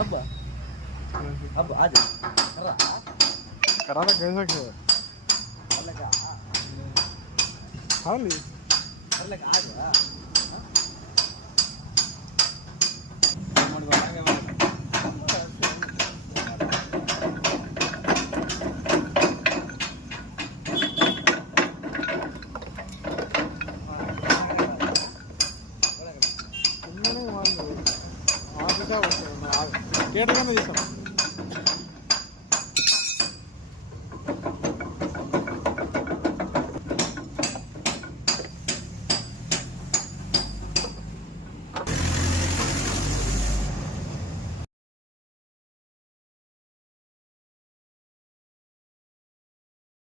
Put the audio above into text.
अब अब आज करा था कैसा क्या लगा हाँ ली लगा आज కేటగానే తీసాం